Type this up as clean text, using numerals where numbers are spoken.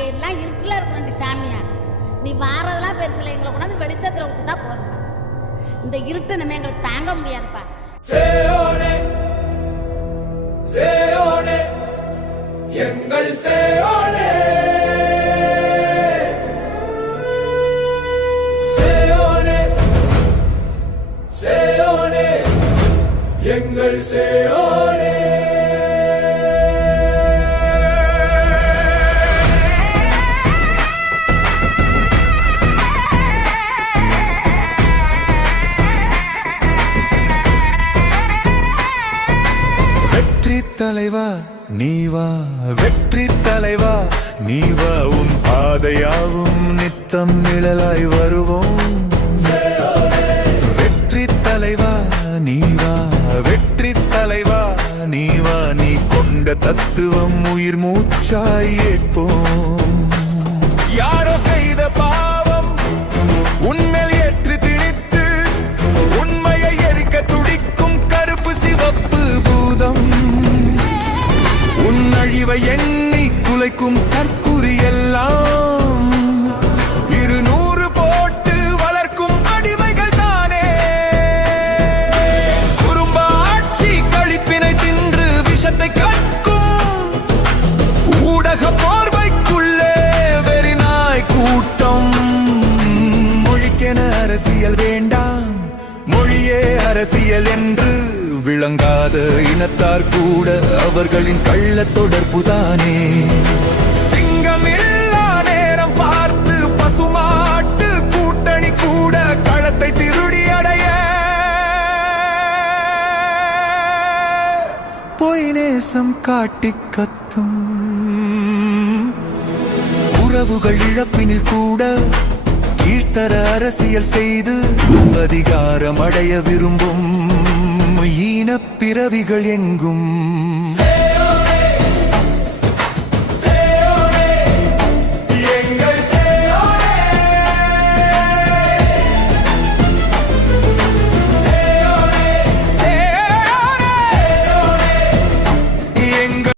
நாங்க எல்லாம் இருட்டுல இருக்கோம் சாமியா. நீ வாரதெல்லாம் பெருசில்லை, எங்களை கொண்டாந்து வெளிச்சத்துல விட்டுட்டா போதும். இந்த இருட்டு நம்ம எங்களுக்கு தாங்க முடியாதுப்பா. சேயோனே சேயோனே எங்கள் சேயோனே சேயோனே சேயோனே எங்கள் சேயோனே. தலைவா நீவா, வெற்றி தலைவா நீவா, உன் பாதையாவும் நித்தம் நிழலாய் வருவோம். வெற்றி தலைவா நீவா, வெற்றி தலைவா நீவா, நீ கொண்ட தத்துவம் உயிர் மூச்சாய் ஏற்போம். யாரோ செய்த பாவம் உன்மேல் ஏற்றி திணித்து உண்மையை எரிக்க துடிக்கும் கருப்பு சிவப்பு பூதம், உன்னழிவை எண்ணி குலைக்கும் தற்குறி எல்லாம் 200 போட்டு வளர்க்கும் அடிமைகள் தானே. குறும்ப ஆட்சி கழிப்பினை தின்று விஷத்தை கற்கும் ஊடக போர்வைக்குள்ளே வெறிநாய் கூட்டம். மொழிக்கென அரசியல் வேண்டாம், மொழியே அரசியல் என்று விளங்காத இனத்தார் கூட அவர்களின் கள்ள தொடர்புதானே. சிங்கமில்லா நேரம் பார்த்து பசுமாட்டு கூட்டணி கூட களத்தை திருடி அடைய பொய் நேசம் காட்டி கத்தும். உறவுகள் இழப்பினில் கூட கீழ்த்தர அரசியல் செய்து அதிகாரம் அடைய விரும்பும் ஈனப் பிறவிகள் எங்கும்